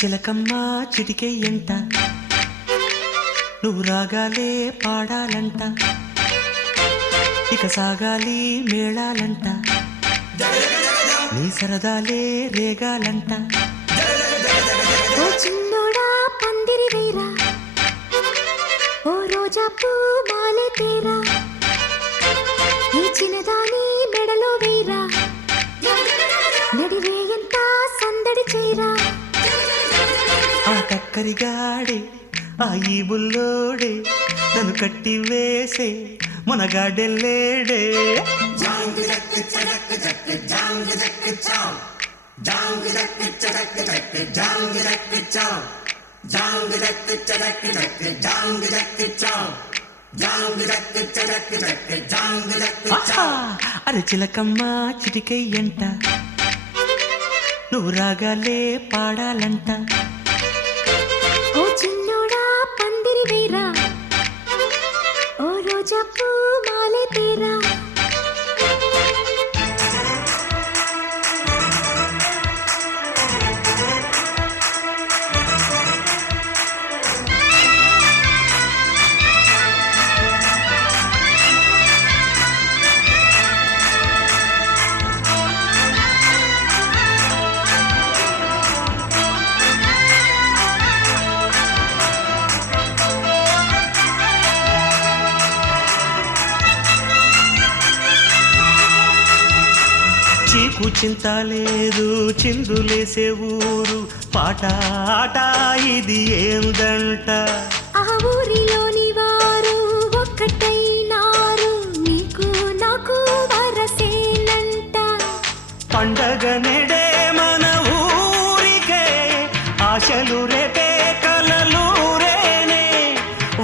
చిలకమ్మ చిటికే ఎంట నువ్వు రాగాలే పాడాలంట ఇక సాగాలి మేళాలంట నీ సరదాలే రేగాలంట ఓ చిన్నోడా పందిరి వేరా ఓ రోజా పూ మాలే తేరా ఈ చిన్నదాని మెడలో వేరా నడిరే ఎంత సందడి చేరా ఆ టక్కరిగాడే ఆ ఈ బుల్లోడే నన్ను కట్టి వేసే మునగాడెల్లేడే అరే చిలకమ్మ చిటికై ఎంట నువ్వు రాగాలే పాడాలంట ఓ చిన్నోడా పందిరి వేరా ఓ రోజా పూ మాలే తేరా చీకు చింత లేదు చిందులేసే ఊరు పాట ఆట ఇది ఏందంట ఆ ఊరిలోని వారు ఒక్కటైనారు నీకు నాకు వరసేనంట పండగ నెడే మన ఊరికే ఆశలు రేపే కలలు రేనే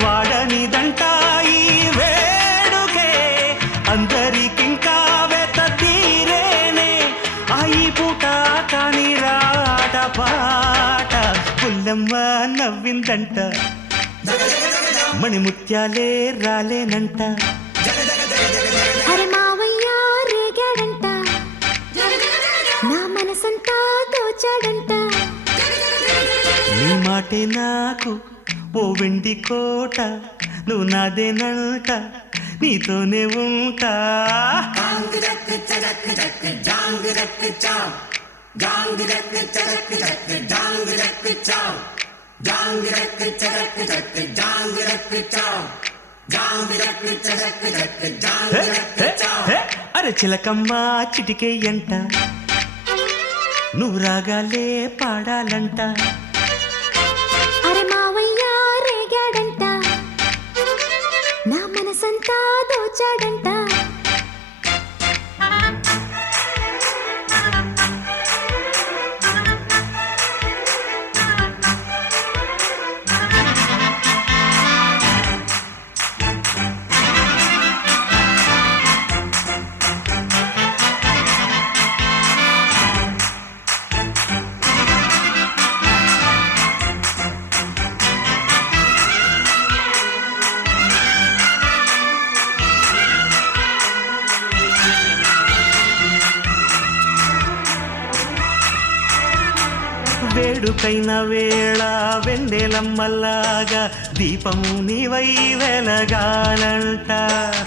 వాడనిదంట ఈ వేడుకే అందరికింకా వెత తీరేనే ఈ పూట కాని రాట పాట పుల్లమ్మ నవ్విందంట మణిముత్యాలే రాలేనంట అరే మావయ్య రేగాడంట నా మనసంతా దోచాడంట నీ మాటే నాకు ఓ వెండి కోట నువ్వు నాదేనంట నీతోనే ఉంటా అరే చిలకమ్మ చిటికే ఎంట నువ్వు రాగాలే పాడాలంట అరే మావయ్య రేగాడంట నా మనసంతా దోచాడంట వేడుకైన వేళ వెన్నెలమ్మలాగా దీపము నీవై వెలగాలంట